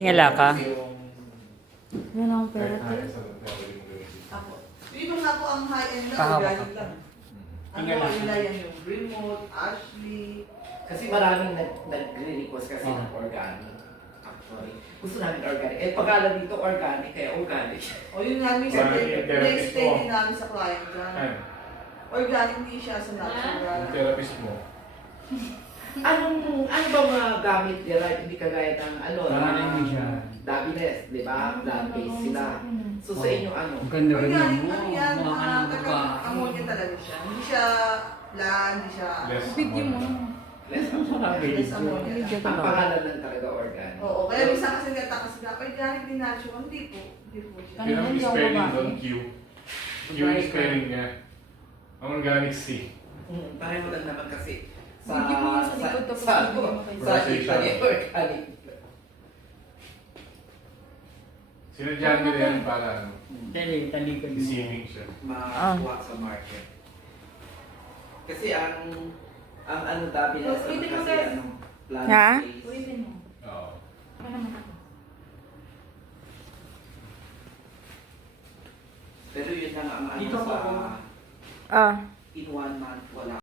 Ngala ka? Yan ang pera to. Ako. Dito nga po ang high-end na Kahaba organic ka. lang. Ang Tingnan lang. nila yan yung remote, Ashley. Kasi maraming nagre-request kasi ng organic. Actually, gusto namin organic. Eh, pag-alam dito organic, kaya organic. O yun nga, minsan Organic yung therapist na-explain mo. din namin sa client dyan. Ano? Organic hindi siya sa natural. Yung therapist mo. ano ba mga gamit nila? Hindi kagaya ng Marami siya. Dabines, di ba? Plant-based sila. So sa inyo ano? Ang ganda-ganda Organic mo. ano yan, Mukha ka ng mukha. ammonia talaga siya. Hindi siya land, hindi siya... Less Video mo. Less Less ammonia lang. Ang pangalan lang talaga organic. Oo, kaya minsan kasi nagtakas na, organic din natin siya. Hindi po. Hindi po siya. Ano Yun ang yan, yung spelling babae? doon, Q. Q yung spelling niya. Ang organic C. Pareho lang naman kasi Video mo yun sa likod, tapos bibigyan mo kayo. sa Italy organic. Sinadyan nila yan para ano, Dali, talikod mo. deceiving siya. Makakuha sa market. Kasi ang ano Dabines Ulitin mo, kasi guys. ano Ha? plant-based. Ulitin mo. Oo. Ano naman ako? Pero yun lang ang ano Dito sa ako. in 1 month wala